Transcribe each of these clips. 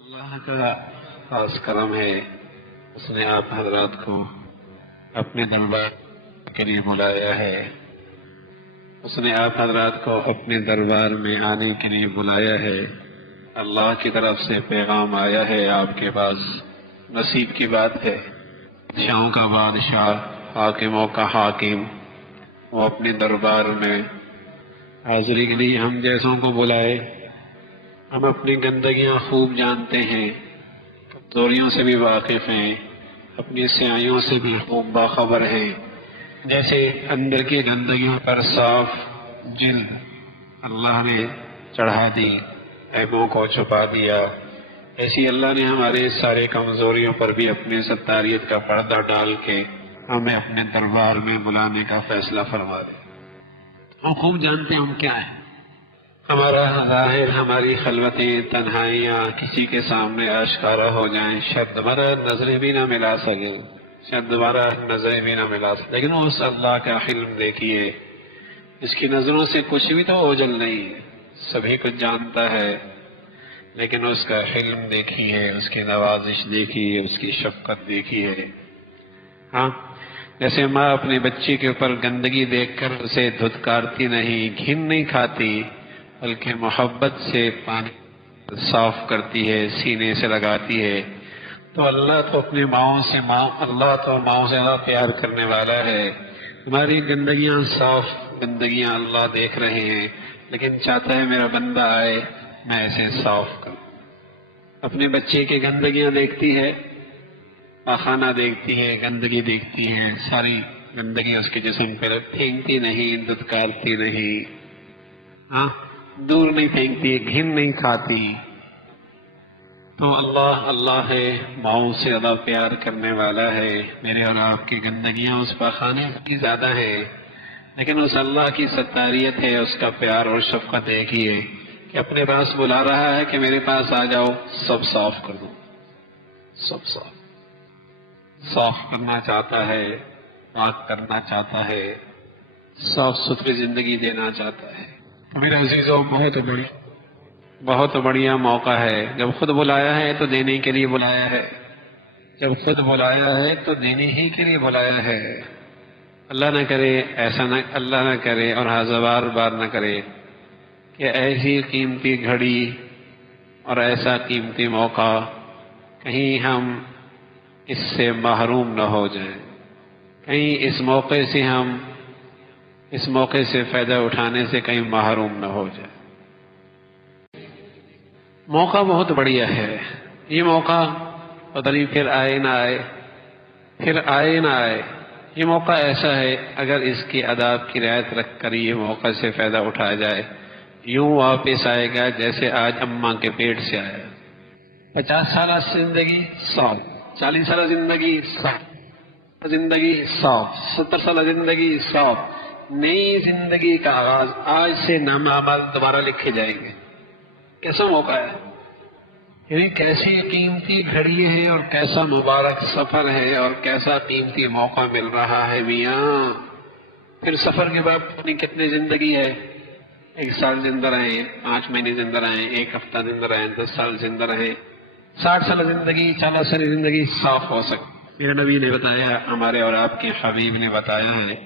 اللہ کا خاص کرم ہے، اس نے آپ حضرات کو اپنے دربار کے لیے بلایا ہے، اس نے آپ حضرات کو اپنے دربار میں آنے کے لیے بلایا ہے۔ اللہ کی طرف سے پیغام آیا ہے آپ کے پاس، نصیب کی بات ہے۔ بادشاہوں کا بادشاہ، حاکموں کا حاکم، وہ اپنے دربار میں حاضری کے لیے ہم جیسوں کو بلائے۔ ہم اپنی گندگیاں خوب جانتے ہیں، کمزوریوں سے بھی واقف ہیں، اپنی سیاہیوں سے بھی خوب باخبر ہیں۔ جیسے اندر کی گندگیوں پر صاف جلد اللہ نے چڑھا دی، عیبوں کو چھپا دیا، ایسی اللہ نے ہمارے سارے کمزوریوں پر بھی اپنے ستاریت کا پردہ ڈال کے ہمیں اپنے دربار میں بلانے کا فیصلہ فرما دیا۔ ہم خوب جانتے ہیں ہم کیا ہیں۔ ہمارا ظاہر، ہماری خلوتیں، تنہائیاں کسی کے سامنے آشکارا ہو جائیں، شاید دوبارہ نظریں بھی نہ ملا سکے، شاید دوبارہ نظریں بھی نہ ملا سکے، لیکن اس اللہ کا حلم دیکھیے، اس کی نظروں سے کچھ بھی تو اوجھل نہیں، سبھی کچھ جانتا ہے، لیکن اس کا حلم دیکھیے، اس کی نوازش دیکھیے، اس کی شفقت دیکھیے۔ ہاں، جیسے ماں اپنے بچے کے اوپر گندگی دیکھ کر اسے دھتکارتی نہیں، گھن نہیں کھاتی، بلکہ محبت سے پانی صاف کرتی ہے، سینے سے لگاتی ہے، تو اللہ تو اپنی ماؤں سے اللہ تو ماؤں سے زیادہ پیار کرنے والا ہے۔ ہماری گندگیاں، صاف گندگیاں اللہ دیکھ رہے ہیں، لیکن چاہتا ہے میرا بندہ آئے، میں اسے صاف کروں۔ اپنے بچے کی گندگیاں دیکھتی ہے، پاخانہ دیکھتی ہے، گندگی دیکھتی ہے، ساری گندگی اس کے جسم پہ پھینکتی نہیں، دھتکارتی نہیں، ہاں، دور نہیں پھینکتی، گھن نہیں کھاتی۔ تو اللہ ہے، ماؤں سے زیادہ پیار کرنے والا ہے۔ میرے اور آپ کی گندگیاں اس پاخانے کی زیادہ ہے، لیکن اس اللہ کی ستاریت ہے، اس کا پیار اور شفقت ایک ہی ہے کہ اپنے پاس بلا رہا ہے کہ میرے پاس آ جاؤ، سب صاف کر دو، سب صاف کرنا چاہتا ہے، پاک کرنا چاہتا ہے، صاف ستھری زندگی دینا چاہتا ہے۔ میرے عزیزوں، بہت بڑھیا موقع ہے، جب خود بلایا ہے تو دینے کے لیے بلایا ہے، جب خود بلایا ہے تو دینے ہی کے لیے بلایا ہے۔ اللہ نہ کرے ایسا، نہ اللہ نہ کرے اور ہزار بار نہ کرے کہ ایسی قیمتی گھڑی اور ایسا قیمتی موقع کہیں ہم اس سے محروم نہ ہو جائیں، کہیں اس موقع سے فائدہ اٹھانے سے کہیں محروم نہ ہو جائے۔ موقع بہت بڑھیا ہے، یہ موقع پتہ نہیں پھر آئے نہ آئے، پھر آئے نہ آئے۔ یہ موقع ایسا ہے، اگر اس کی آداب کی رعایت رکھ کر یہ موقع سے فائدہ اٹھایا جائے، یوں واپس آئے گا جیسے آج اماں کے پیٹ سے آیا۔ 50 سالہ زندگی 100، 40 سالہ زندگی 100، زندگی 100، 70 سالہ زندگی 100، نئی زندگی کا آغاز آج سے نامہ اعمال دوبارہ لکھے جائیں گے۔ کیسا موقع ہے، یعنی کیسی قیمتی گھڑی ہے اور کیسا مبارک سفر ہے اور کیسا قیمتی موقع مل رہا ہے میاں۔ پھر سفر کے بعد اپنی کتنی زندگی ہے، 1 سال زندہ رہیں، 5 مہینے زندہ رہیں، 1 ہفتہ زندہ رہیں، 10 سال زندہ رہیں، 60 سال زندگی، 40 سال زندگی صاف ہو سکتی۔ میرے نبی نے بتایا، ہمارے اور آپ کے حبیب نے بتایا ہے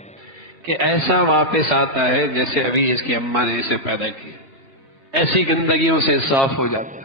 کہ ایسا واپس آتا ہے جیسے ابھی اس کی اماں نے اسے پیدا کیا، ایسی گندگیوں سے صاف ہو جاتا ہے۔